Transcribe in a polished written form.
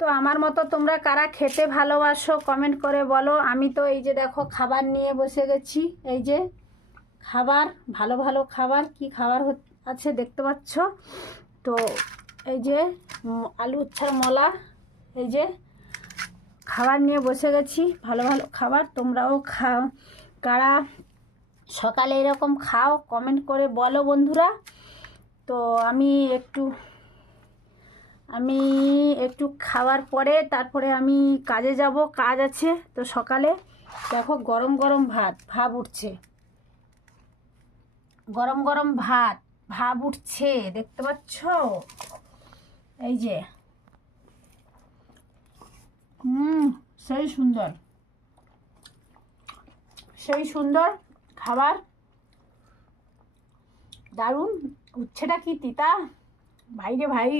তো আমার মতো তোমরা কারা খেতে ভালোবাসো কমেন্ট করে বলো। আমি তো এই যে দেখো খাবার নিয়ে বসে গেছি। এই যে খাবার, ভালো ভালো খাবার, কি খাবার আছে দেখতে পাচ্ছ তো। এই যে আলু উচ্ছার মলা, এই যে খাবার নিয়ে বসে গেছি, ভালো ভালো খাবার। তোমরাও খাও, কারা সকালে এরকম খাও কমেন্ট করে বলো বন্ধুরা। তো আমি একটু খাওয়ার পরে তারপরে আমি কাজে যাব, কাজ আছে। তো সকালে দেখো গরম গরম ভাব উঠছে, গরম গরম ভাব উঠছে দেখতে পাচ্ছ। এই যে সেই সুন্দর, সেই সুন্দর খাবার, দারুণ। উচ্ছেটা কি তিতা ভাই রে ভাই।